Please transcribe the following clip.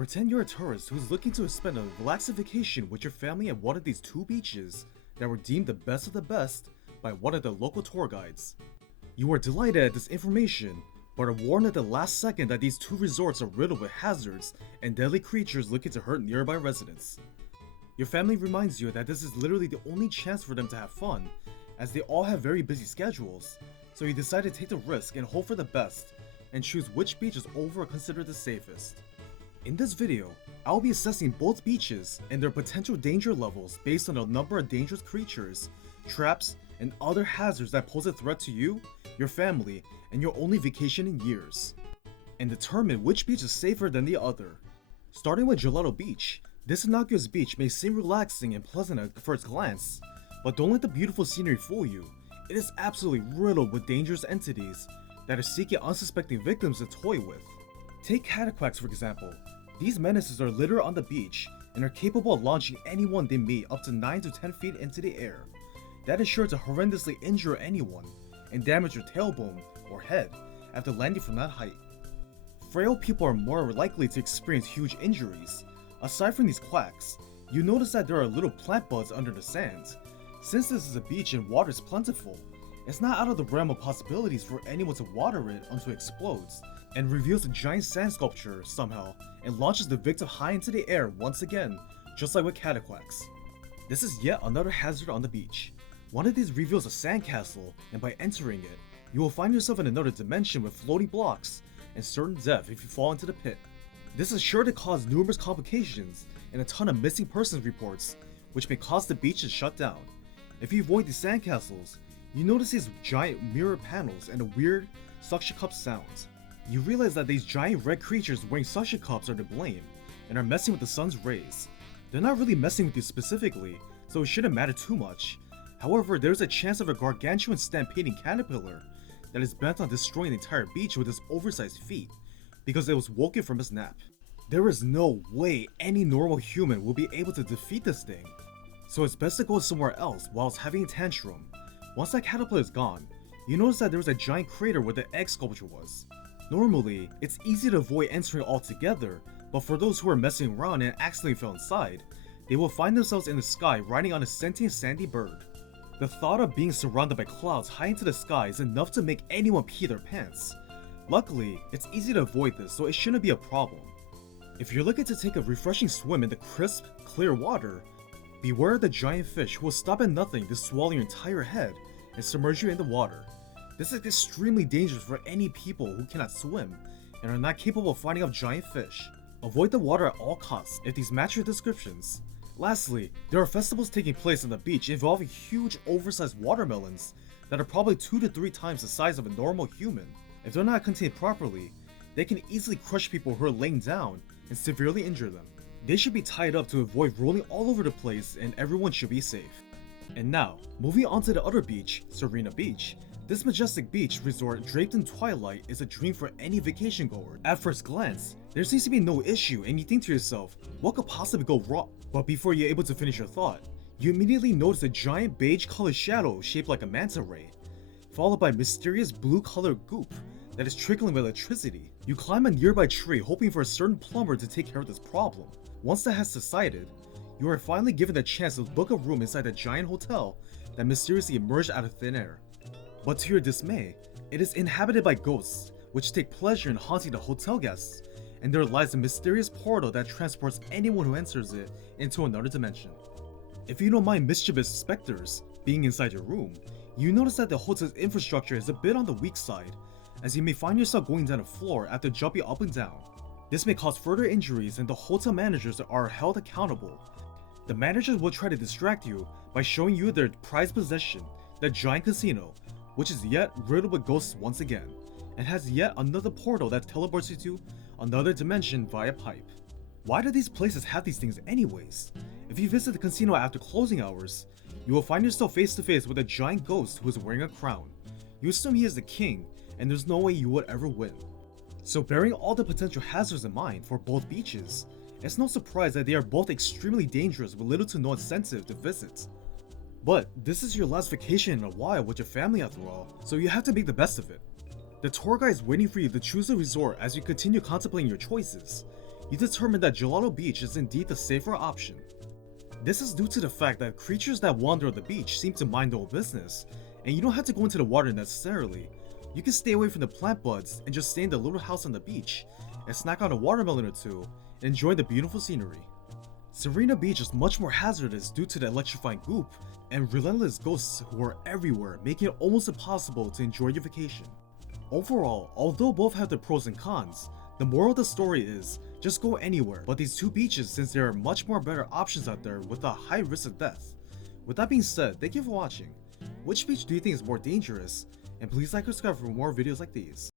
Pretend you're a tourist who's looking to spend a relaxing vacation with your family at one of these two beaches that were deemed the best of the best by one of the local tour guides. You are delighted at this information, but are warned at the last second that these two resorts are riddled with hazards and deadly creatures looking to hurt nearby residents. Your family reminds you that this is literally the only chance for them to have fun, as they all have very busy schedules, so you decide to take the risk and hope for the best, and choose which beach is over considered the safest. In this video, I'll be assessing both beaches and their potential danger levels based on the number of dangerous creatures, traps, and other hazards that pose a threat to you, your family, and your only vacation in years, and determine which beach is safer than the other. Starting with Gelato Beach, this innocuous beach may seem relaxing and pleasant at first glance, but don't let the beautiful scenery fool you. It is absolutely riddled with dangerous entities that are seeking unsuspecting victims to toy with. Take cataquacks for example. These menaces are littered on the beach and are capable of launching anyone they meet up to 9 to 10 feet into the air. That is sure to horrendously injure anyone and damage your tailbone or head after landing from that height. Frail people are more likely to experience huge injuries. Aside from these quacks, you notice that there are little plant buds under the sand. Since this is a beach and water is plentiful, it's not out of the realm of possibilities for anyone to water it until it explodes and reveals a giant sand sculpture somehow and launches the victim high into the air once again, just like with cataquacks. This is yet another hazard on the beach. One of these reveals a sandcastle, and by entering it, you will find yourself in another dimension with floating blocks and certain death if you fall into the pit. This is sure to cause numerous complications and a ton of missing persons reports, which may cause the beach to shut down. If you avoid these sandcastles, you notice these giant mirror panels and a weird suction cup sound. You realize that these giant red creatures wearing suction cups are to blame and are messing with the sun's rays. They're not really messing with you specifically, so it shouldn't matter too much. However, there's a chance of a gargantuan stampeding caterpillar that is bent on destroying the entire beach with its oversized feet because it was woken from its nap. There is no way any normal human will be able to defeat this thing, so it's best to go somewhere else while it's having a tantrum. Once that caterpillar is gone, you notice that there was a giant crater where the egg sculpture was. Normally, it's easy to avoid entering altogether, but for those who are messing around and accidentally fell inside, they will find themselves in the sky riding on a sentient sandy bird. The thought of being surrounded by clouds high into the sky is enough to make anyone pee their pants. Luckily, it's easy to avoid this, so it shouldn't be a problem. If you're looking to take a refreshing swim in the crisp, clear water, beware of the giant fish who will stop at nothing to swallow your entire head and submerge you in the water. This is extremely dangerous for any people who cannot swim and are not capable of fighting off giant fish. Avoid the water at all costs if these match your descriptions. Lastly, there are festivals taking place on the beach involving huge oversized watermelons that are probably 2 to 3 times the size of a normal human. If they're not contained properly, they can easily crush people who are laying down and severely injure them. They should be tied up to avoid rolling all over the place, and everyone should be safe. And now, moving on to the other beach, Serena Beach. This majestic beach resort draped in twilight is a dream for any vacation goer. At first glance, there seems to be no issue and you think to yourself, what could possibly go wrong? But before you're able to finish your thought, you immediately notice a giant beige colored shadow shaped like a manta ray, followed by mysterious blue colored goop that is trickling with electricity. You climb a nearby tree hoping for a certain plumber to take care of this problem. Once that has subsided, you are finally given the chance to book a room inside the giant hotel that mysteriously emerged out of thin air. But to your dismay, it is inhabited by ghosts, which take pleasure in haunting the hotel guests, and there lies a mysterious portal that transports anyone who enters it into another dimension. If you don't mind mischievous specters being inside your room, you notice that the hotel's infrastructure is a bit on the weak side, as you may find yourself going down the floor after jumping up and down. This may cause further injuries, and the hotel managers are held accountable. The managers will try to distract you by showing you their prized possession, the giant casino, which is yet riddled with ghosts once again, and has yet another portal that teleports you to another dimension via pipe. Why do these places have these things anyways? If you visit the casino after closing hours, you will find yourself face to face with a giant ghost who is wearing a crown. You assume he is the king, and there's no way you would ever win. So bearing all the potential hazards in mind for both beaches, it's no surprise that they are both extremely dangerous with little to no incentive to visit. But this is your last vacation in a while with your family after all, so you have to make the best of it. The tour guide is waiting for you to choose a resort as you continue contemplating your choices. you determine that Gelato Beach is indeed the safer option. This is due to the fact that creatures that wander on the beach seem to mind their own business, and you don't have to go into the water necessarily. You can stay away from the plant buds and just stay in the little house on the beach and snack on a watermelon or two and enjoy the beautiful scenery. Serena Beach is much more hazardous due to the electrifying goop and relentless ghosts who are everywhere, making it almost impossible to enjoy your vacation. Overall, although both have their pros and cons, the moral of the story is just go anywhere but these two beaches, since there are much more better options out there with a high risk of death. With that being said, thank you for watching. Which beach do you think is more dangerous? And please like and subscribe for more videos like these.